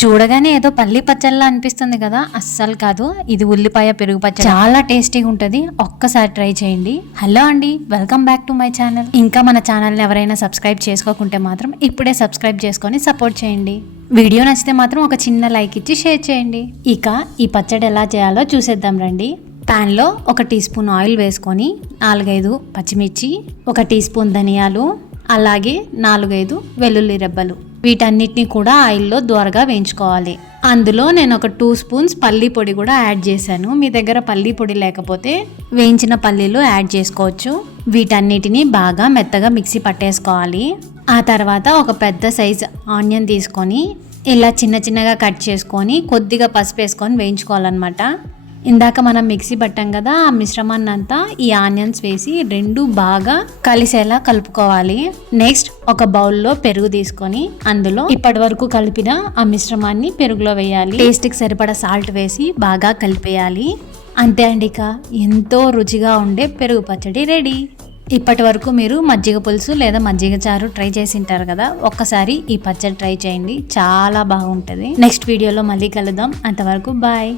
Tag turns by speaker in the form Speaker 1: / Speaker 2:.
Speaker 1: చూడగానే ఏదో పల్లి పచ్చళ్ళ అనిపిస్తుంది కదా అస్సలు కాదు. ఇది ఉల్లిపాయ పెరుగు పచ్చడి. చాలా టేస్టీగా ఉంటుంది. ఒక్కసారి ట్రై చేయండి. హలో అండి welcome back to my channel. ఇంకా మన ఛానల్ని ఎవరైనా సబ్స్క్రైబ్ చేసుకోకుంటే మాత్రం ఇప్పుడే సబ్స్క్రైబ్ చేసుకొని సపోర్ట్ చేయండి. వీడియో నచ్చితే మాత్రం ఒక చిన్న లైక్ ఇచ్చి షేర్ చేయండి. ఇక ఈ పచ్చడి ఎలా చేయాలో చూసేద్దాం రండి. ప్యాన్లో ఒక టీ స్పూన్ ఆయిల్ వేసుకొని నాలుగైదు పచ్చిమిర్చి ఒక టీ స్పూన్ ధనియాలు అలాగే నాలుగైదు వెల్లుల్లి రెబ్బలు. వీటన్నిటిని కూడా ఆయిల్లో దోరగా వేయించుకోవాలి. అందులో నేను ఒక టూ స్పూన్స్ పల్లీ పొడి కూడా యాడ్ చేశాను. మీ దగ్గర పల్లీ పొడి లేకపోతే వేయించిన పల్లీలు యాడ్ చేసుకోవచ్చు. వీటన్నిటిని బాగా మెత్తగా మిక్సీ పట్టేసుకోవాలి. ఆ తర్వాత ఒక పెద్ద సైజ్ ఆనియన్ తీసుకొని ఇలా చిన్న చిన్నగా కట్ చేసుకొని కొద్దిగా పసుపు వేసుకొని వేయించుకోవాలన్నమాట. ఇందాక మనం మిక్సీ పట్టాం కదా ఆ మిశ్రమాన్ని అంతా ఈ ఆనియన్స్ వేసి రెండు బాగా కలిసేలా కలుపుకోవాలి. నెక్స్ట్ ఒక బౌల్లో పెరుగు తీసుకొని అందులో ఇప్పటి వరకు కలిపిన ఆ మిశ్రమాన్ని పెరుగులో వేయాలి. టేస్ట్కి సరిపడా సాల్ట్ వేసి బాగా కలిపేయాలి. అంతే అండి ఇక. ఎంతో రుచిగా ఉండే పెరుగు పచ్చడి రెడీ. ఇప్పటి వరకు మీరు మజ్జిగ పులుసు లేదా మజ్జిగ చారు ట్రై చేసి ఉంటారు కదా ఒక్కసారి ఈ పచ్చడి ట్రై చేయండి. చాలా బాగుంటుంది. నెక్స్ట్ వీడియోలో మళ్ళీ కలుద్దాం. అంతవరకు బాయ్.